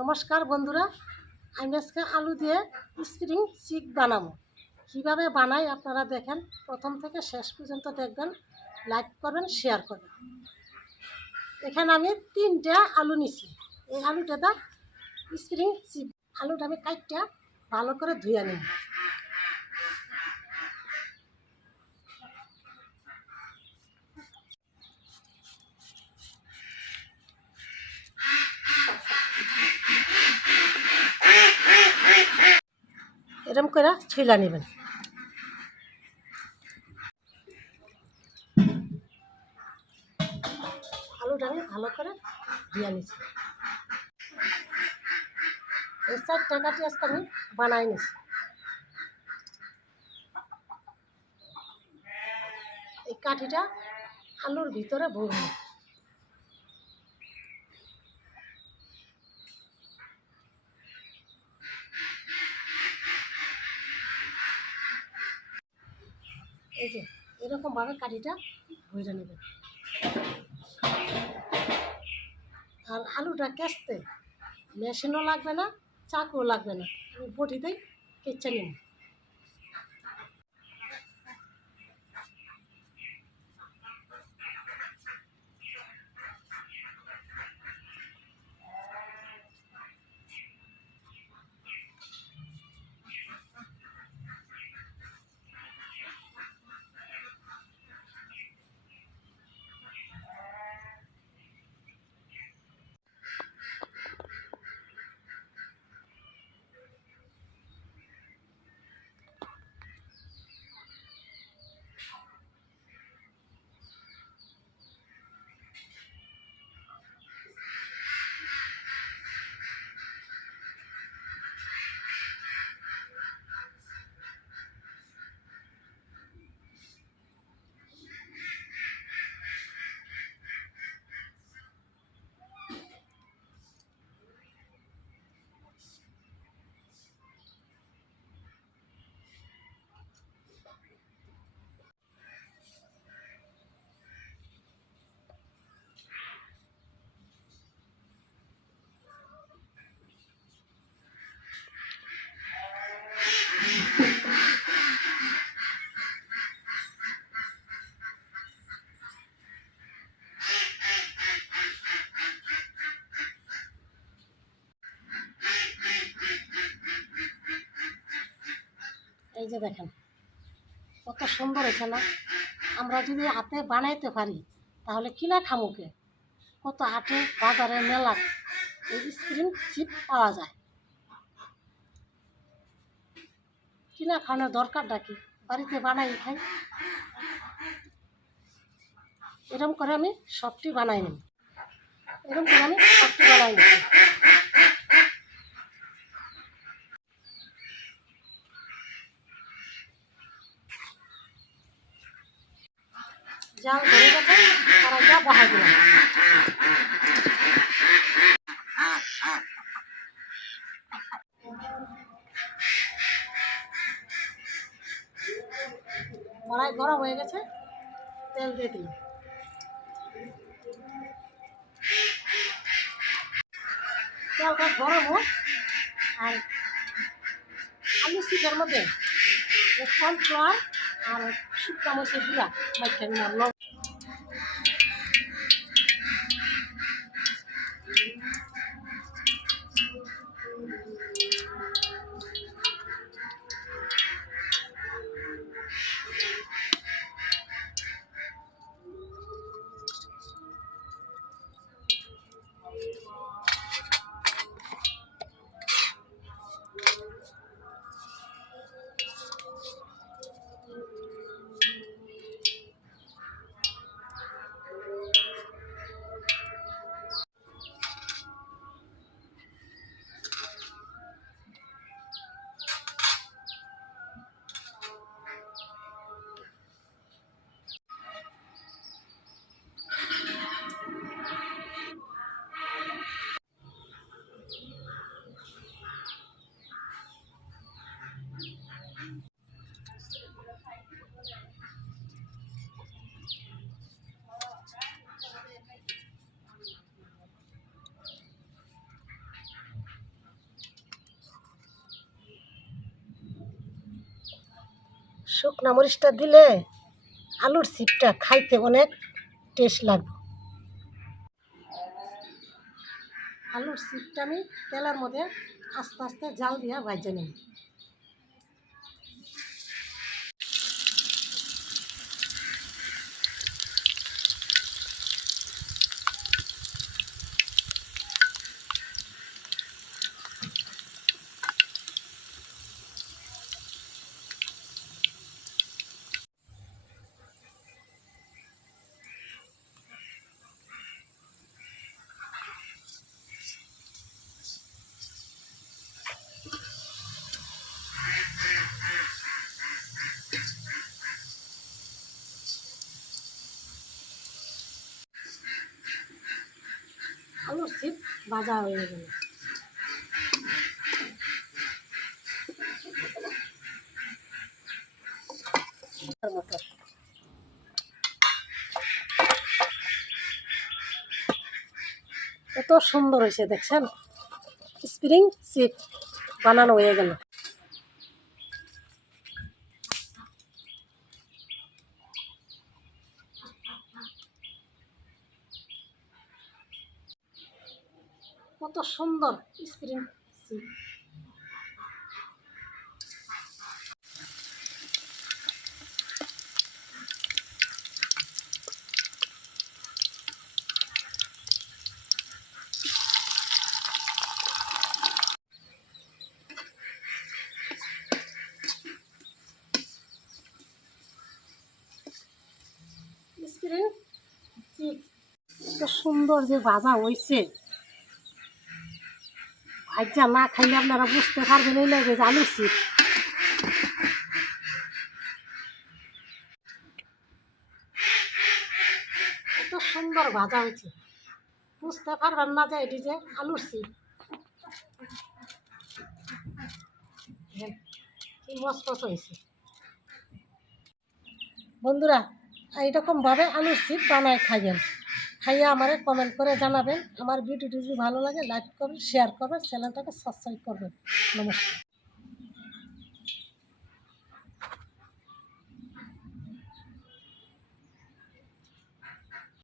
নমস্কার বন্ধুরা, আমি আজকে আলু দিয়ে স্প্রিং চিক বানাবো। কীভাবে বানাই আপনারা দেখেন, প্রথম থেকে শেষ পর্যন্ত দেখবেন লাইক করবেন শেয়ার করবেন। এখানে আমি তিনটা আলু নিছি। এই আলুটা দা স্প্রিং চিক আলুটা আমি কাইটটা ভালো করে ধুয়ে নিই এরম করে ছুইলা নেবেন। আলুটা আমি ভালো করে ধুয়ে নিছি। এই চার টাকাটি আজকে আমি বানাই নিছি। এই কাঠিটা আলুর ভিতরে ভরবো এই যে, এরকমভাবে কাঠিটা ভরে নেবে। আর আলুটা কেচতে মেশিনও লাগবে না, চাকুও লাগবে না। আমি বটিতেই কেচে নিব। এই যে দেখেন, কত সুন্দর হয়েছে না? আমরা যদি হাতে বানাইতে পারি, তাহলে কিনা খামুকে কত হাটে, বাজারে মেলা, এই স্ক্রিন চিপ পাওয়া যায়। কিনা খাওয়ানোর দরকারটা কি? বাড়িতে বানাই খাই। এরকম করে আমি সবটি বানাই নিই এরকম করে আমি সবটি বানাই নিই জাল ধরে গেছে কড়াইটা বহাই দিলাম কড়াই গরম হয়ে গেছে, তেল দিয়ে দিলাম। তেলটা গরম হোক, আর আলু চিপের মধ্যে ফল কর্নফ্লাওয়ার আর শুকনা মরিচের গুঁড়া মাইখা শুকনা মরিচটা দিলে আলুর চিপটা খাইতে অনেক টেস্ট লাগবে। আলুর চিপটা আমি তেলের মধ্যে আস্তে আস্তে জাল দিয়া ভাজে নিই আলুর চিপ ভাজা হয়ে গেল এত সুন্দর হয়েছে দেখছেন? স্প্রিং চিপ বানানো হয়ে গেল। কত সুন্দর স্প্রিং সুন্দর যে ভাজা হয়েছে ভাজা না খাইলে আপনারা বুঝতে পারবেন এই লাগে যে আলু চিপ কত সুন্দর ভাজা হয়েছে। বুঝতে পারবেন না যে এটি যে আলুর চিপ দেখেন, কি মস্ত হয়েছে। বন্ধুরা এইরকমভাবে আলুর চিপ বানায় খাইবেন খাইয়ে আমারে কমেন্ট করে জানাবেন। আমার ভিডিওটি যদি ভালো লাগে লাইক করবেন শেয়ার করবেন চ্যানেলটাকে সাবস্ক্রাইব করবেন। নমস্কার।